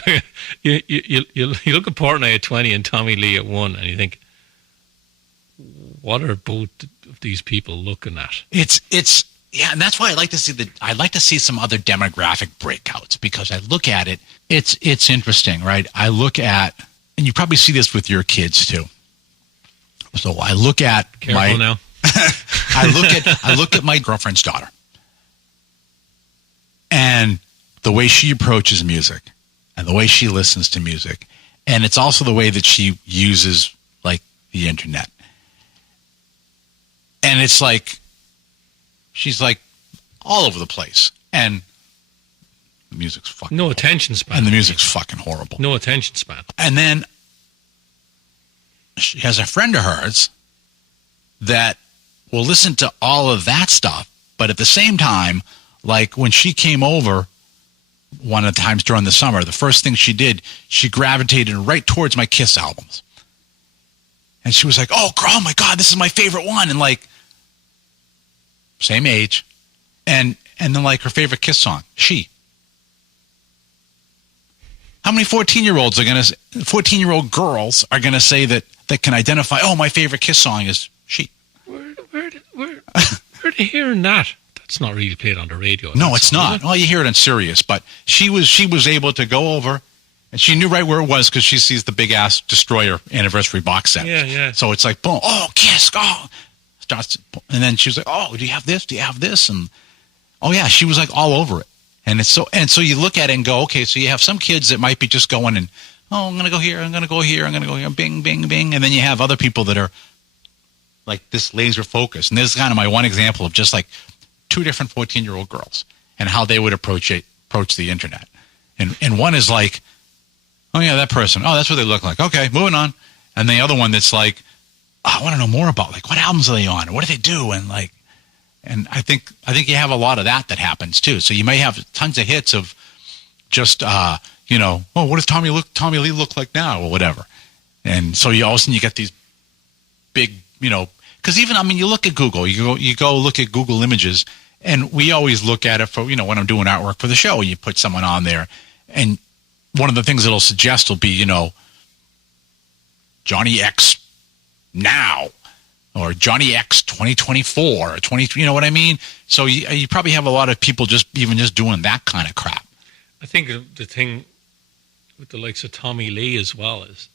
you look at Portnoy at 20 and Tommy Lee at 1, and you think, what are both of these people looking at? It's and that's why I like to see some other demographic breakouts, because I look at it. It's interesting, right? I look at, and you probably see this with your kids too. So I look at Careful now. I look at my girlfriend's daughter and the way she approaches music and the way she listens to music. And it's also the way that she uses like the internet. And it's like, she's like all over the place. And the music's fucking No attention span. And the music's fucking horrible. No attention span. And then she has a friend of hers that will listen to all of that stuff, but at the same time, like when she came over one of the times during the summer, the first thing she did, she gravitated right towards my Kiss albums. And she was like, oh my God, this is my favorite one. And like, same age. And then like her favorite Kiss song, She. How many 14-year-old girls are going to say that can identify, oh, my favorite Kiss song is She. Where are they hearing that? That's not really played on the radio. No, it's not. Well, you hear it on Sirius, but she was able to go over, and she knew right where it was because she sees the big-ass Destroyer anniversary box set. Yeah. So it's like, boom, oh, Kiss, oh. Starts, and then she was like, oh, do you have this? Do you have this? And, oh, yeah, she was like all over it. And so you look at it and go, okay, so you have some kids that might be just going and, oh, I'm going to go here, I'm going to go here, I'm going to go here, bing, bing, bing. And then you have other people that are like this laser focus. And this is kind of my one example of just like 2 different 14-year-old girls and how they would approach the internet. And one is like, oh, yeah, that person. Oh, that's what they look like. Okay, moving on. And the other one that's like, I want to know more about, like, what albums are they on? What do they do? And I think you have a lot of that happens too. So you may have tons of hits of just, what does Tommy Lee look like now or whatever. And so all of a sudden you get these big, because even, you look at Google, you go look at Google Images, and we always look at it for, when I'm doing artwork for the show, you put someone on there, and one of the things it'll suggest will be, Johnny X now, or Johnny X 2024, or 20, you know what I mean? So you probably have a lot of people just doing that kind of crap. I think the thing with the likes of Tommy Lee as well is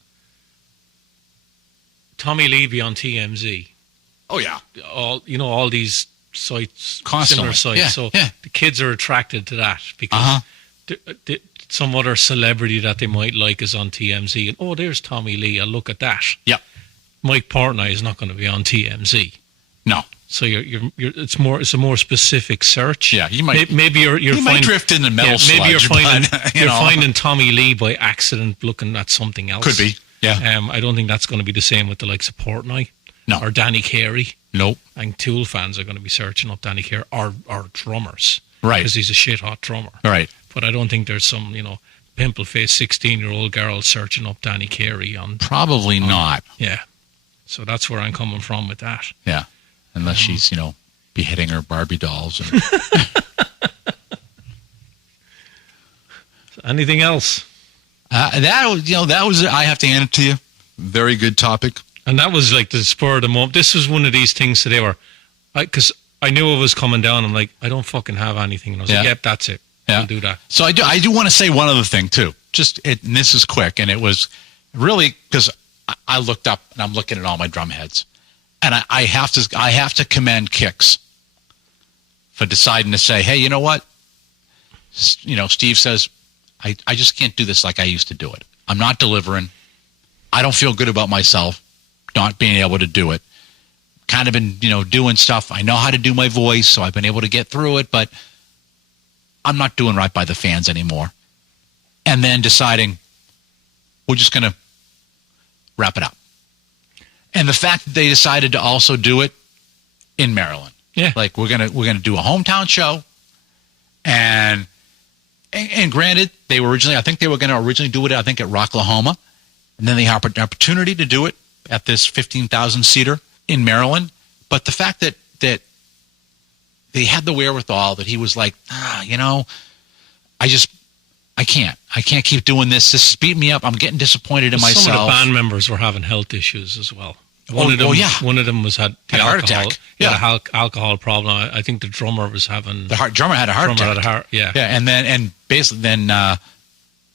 Tommy Lee be on TMZ. Oh yeah, all these sites, constantly. Similar sites. The kids are attracted to that because some other celebrity that they might like is on TMZ, and there's Tommy Lee. I'll look at that. Yep. Mike Portnoy is not going to be on TMZ. No. So it's a more specific search. Yeah, you might might drift in the metal sludge. Maybe you're finding Tommy Lee by accident looking at something else. Could be. Yeah. I don't think that's going to be the same with the likes of Portnoy. No. Or Danny Carey. Nope. And Tool fans are going to be searching up Danny Carey or drummers. Right. Because he's a shit hot drummer. Right. But I don't think there's some, pimple-faced 16-year-old girl searching up Danny Carey on. Probably not. Yeah. So that's where I'm coming from with that. Yeah. Unless she's, beheading her Barbie dolls. And... Anything else? That was, I have to hand it to you. Very good topic. And that was like the spur of the moment. This was one of these things today where, because I knew it was coming down. I'm like, I don't fucking have anything. And I was like, yep, that's it. Yeah. I'll do that. So I do want to say one other thing too. And this is quick, and it was really because I looked up and I'm looking at all my drum heads, and I have to commend Kix for deciding to say, hey, you know what? Steve says, I just can't do this like I used to do it. I'm not delivering. I don't feel good about myself not being able to do it. Kind of been, doing stuff. I know how to do my voice, so I've been able to get through it, but I'm not doing right by the fans anymore. And then deciding we're just going to wrap it up. And the fact that they decided to also do it in Maryland. Yeah. Like we're going to do a hometown show. And granted, they were originally going to do it, I think, at Rocklahoma. And then they had an opportunity to do it at this 15,000 seater in Maryland. But the fact that they had the wherewithal, that he was like, I can't keep doing this. This is beating me up. I'm getting disappointed in myself. Some of the band members were having health issues as well. One of them had a heart attack. Yeah, alcohol problem. I think the drummer was having drummer had a heart attack. Yeah. And then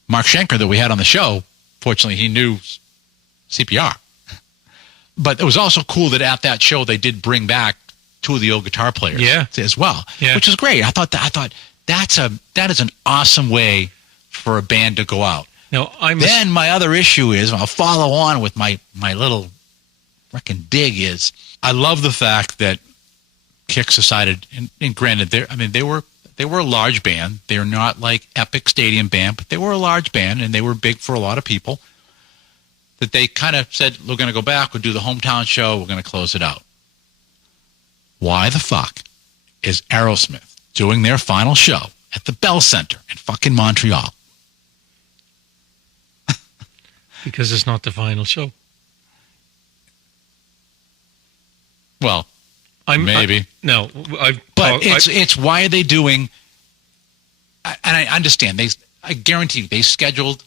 Mark Schenker that we had on the show, fortunately, he knew CPR. But it was also cool that at that show they did bring back two of the old guitar players as well, which is great. I thought that is an awesome way for a band to go out. Now, then my other issue is, I'll follow on with my little freaking dig is, I love the fact that Kix decided, and granted, they were a large band. They're not like epic stadium band, but they were a large band and they were big for a lot of people. That they kind of said, we're going to go back, we'll do the hometown show, we're going to close it out. Why the fuck is Aerosmith doing their final show at the Bell Center in fucking Montreal? Because it's not the final show. Well, maybe. It's why are they doing, and I understand, I guarantee you, they scheduled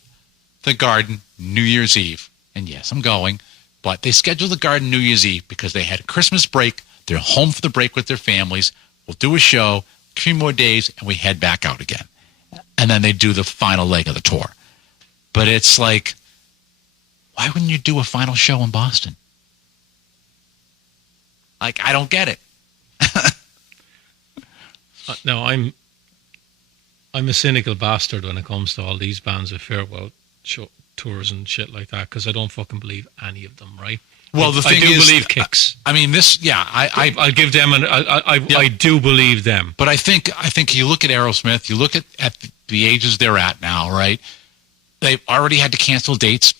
the Garden New Year's Eve. And yes, I'm going, but they scheduled the Garden New Year's Eve because they had a Christmas break. They're home for the break with their families. We'll do a show, a few more days, and we head back out again. And then they do the final leg of the tour. But it's like, why wouldn't you do a final show in Boston? Like, I don't get it. No, I'm a cynical bastard when it comes to all these bands of farewell tours and shit like that, because I don't fucking believe any of them, right? Well, the thing is, I do believe Kix. I'll give them, I do believe them. But I think you look at Aerosmith, you look at the ages they're at now, right? They've already had to cancel dates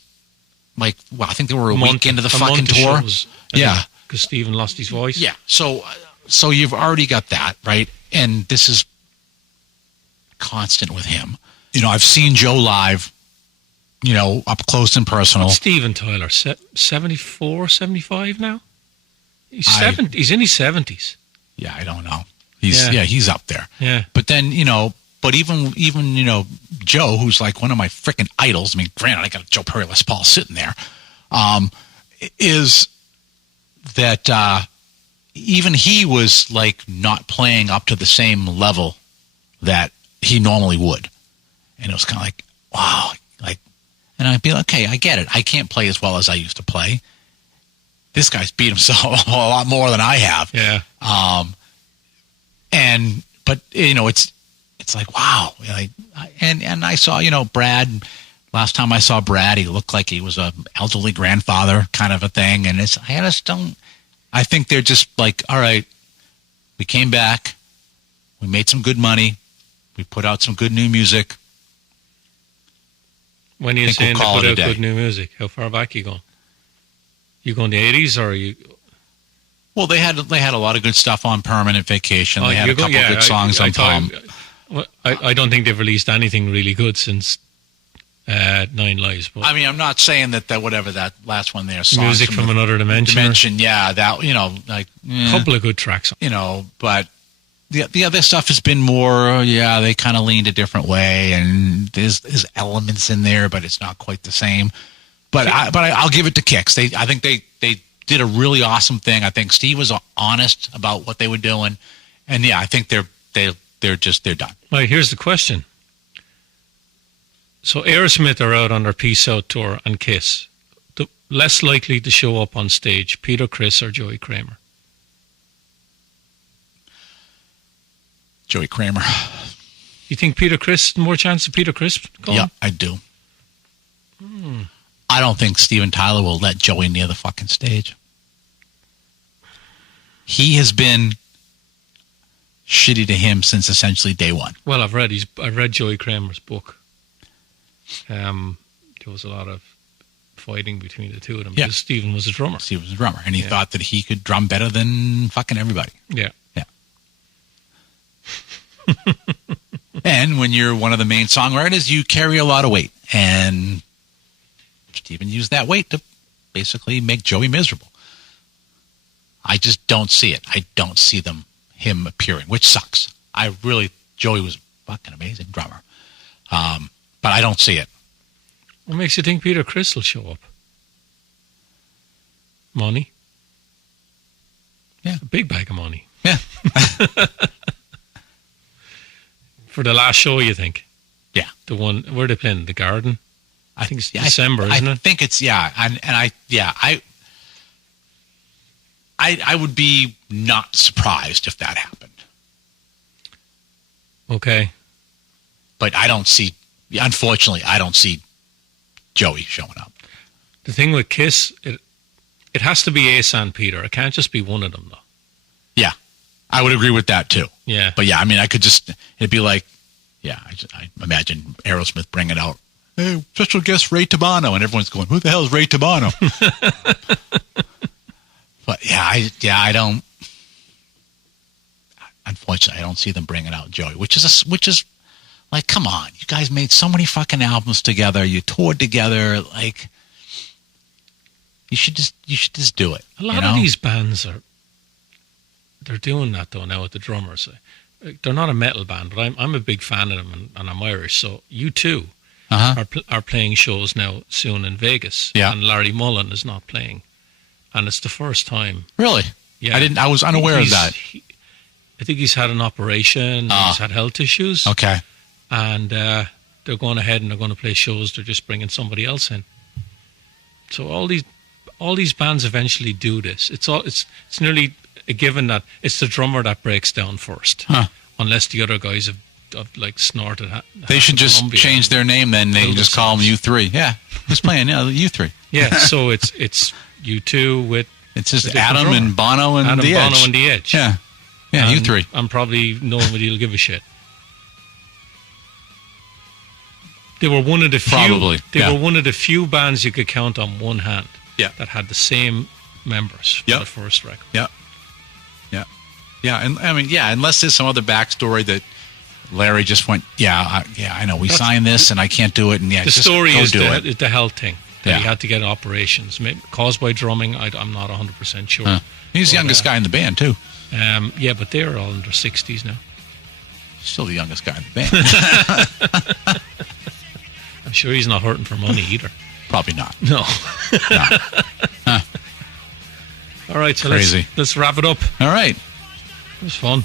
I think they were a week into the fucking tour. Yeah. Because Stephen lost his voice. Yeah. So you've already got that, right? And this is constant with him. I've seen Joe live, up close and personal. What's Steven Tyler, 74, 75 now? He's in his 70s. Yeah, I don't know. He's up there. Yeah. But then, but even Joe, who's like one of my freaking idols. I mean, granted, I got a Joe Perry Les Paul sitting there. Is that even he was like not playing up to the same level that he normally would, and it was kind of like, wow, like, and I'd be like, okay, I get it. I can't play as well as I used to play. This guy's beat himself a lot more than I have. Yeah. But it's like, wow. And I saw, Brad, last time I saw Brad, he looked like he was a elderly grandfather kind of a thing. And I think they're just like, all right, we came back, we made some good money, we put out some good new music. When are you saying they put out good new music? How far back are you going? You going the 80s or are you? Well, they had a lot of good stuff on Permanent Vacation. They had a couple of good songs on Palm. I don't think they've released anything really good since Nine Lives. But I mean, I'm not saying that whatever that last one there, Music from Another Dimension. Yeah, that couple of good tracks. But the other stuff has been more. Yeah, they kind of leaned a different way, and there's elements in there, but it's not quite the same. But I'll give it to Kix. I think they did a really awesome thing. I think Steve was honest about what they were doing, and I think they're done. Right, here's the question. So Aerosmith are out on their Peace Out tour and Kiss. The less likely to show up on stage, Peter Criss or Joey Kramer? Joey Kramer. You think Peter Criss, more chance of Peter Criss going? Yeah, I do. I don't think Steven Tyler will let Joey near the fucking stage. He has been shitty to him since essentially day one. Well, I've read Joey Kramer's book. There was a lot of fighting between the two of them because Steven was a drummer. Steven was a drummer, and he thought that he could drum better than fucking everybody. Yeah. Yeah. And when you're one of the main songwriters, you carry a lot of weight, and Steven used that weight to basically make Joey miserable. I just don't see it. I don't see him appearing, which sucks. Joey was a fucking amazing drummer. But I don't see it. What makes you think Peter Criss will show up? Money? Yeah. A big bag of money. Yeah. For the last show, you think? Yeah. The one, where are they playing? The Garden? I think it's December, isn't it? I think it's, I would be not surprised if that happened. Okay. But unfortunately, I don't see Joey showing up. The thing with Kiss, it has to be Ace and Peter. It can't just be one of them, though. Yeah. I would agree with that, too. Yeah. But yeah, I mean, it'd be like, I imagine Aerosmith bringing out, hey, special guest Ray Tabano, and everyone's going, who the hell is Ray Tabano? But I don't. Unfortunately, I don't see them bringing out Joey, which is like, come on, you guys made so many fucking albums together, you toured together, like, you should just do it. A lot of these bands they're doing that though now with the drummers. They're not a metal band, but I'm a big fan of them, and I'm Irish, so U2 are playing shows now soon in Vegas, and Larry Mullen is not playing. And it's the first time. Really? Yeah. I was unaware of that. I think he's had an operation. He's had health issues. Okay. And they're going ahead and they're going to play shows. They're just bringing somebody else in. So all these bands eventually do this. It's nearly a given that it's the drummer that breaks down first, unless the other guys have like snorted. They should just change their name then. They can just call them U3. Yeah, who's playing? Yeah, U3. Yeah, so it's U2 with it's just Adam and Bono and The Edge. Bono and The Edge. Yeah, U3. And probably nobody will give a shit. They were one of the few. Probably, They yeah. were one of the few bands you could count on one hand. Yeah. That had the same members for Yep. the first record. Yeah. And I mean, unless there's some other backstory that Larry just went, I know, we signed this and I can't do it. And The just story go is do it. the health thing. That Yeah. he had to get operations caused by drumming. I'm not 100% sure. Huh. He's the But, youngest guy in the band, too. Yeah, but they're all in their 60s now. Still the youngest guy in the band. I'm sure he's not hurting for money either. Probably not. No. No. Huh. All right, so Crazy. let's wrap it up. All right. It was fun.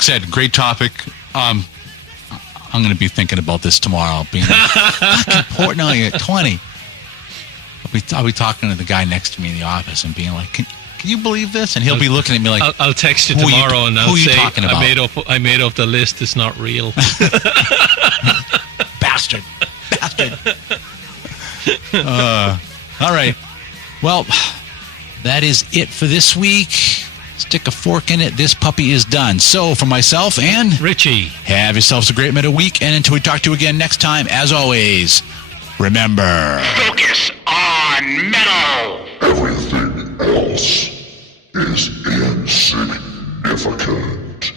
Said, great topic. I'm going to be thinking about this tomorrow. Being like, fucking Portnoy at 20. I'll be talking to the guy next to me in the office and being like, can you believe this? And he'll be looking at me like, I'll text you who are you- tomorrow and I'll who are you say talking about? I made up the list. It's not real. Bastard. All right. Well, that is it for this week. Stick a fork in it. This puppy is done. So, for myself and Richie, have yourselves a great metal week. And until we talk to you again next time, as always, remember, Focus on metal. Everything else is insignificant.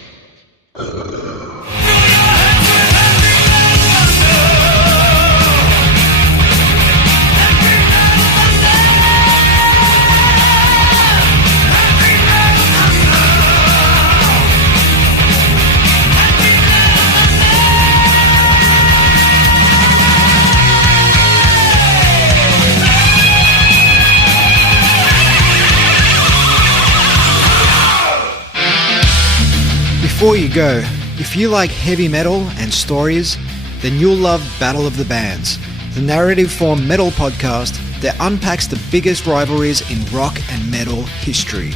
Before you go, if you like heavy metal and stories, then you'll love Battle of the Bands, the narrative form metal podcast that unpacks the biggest rivalries in rock and metal history.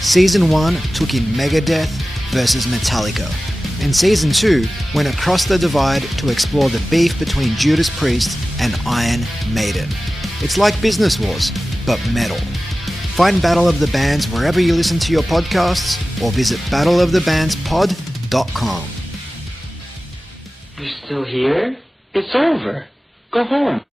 Season 1 took in Megadeth versus Metallica, and Season 2 went across the divide to explore the beef between Judas Priest and Iron Maiden. It's like Business Wars, but metal. Find Battle of the Bands wherever you listen to your podcasts or visit battleofthebandspod.com. You're still here? It's over. Go home.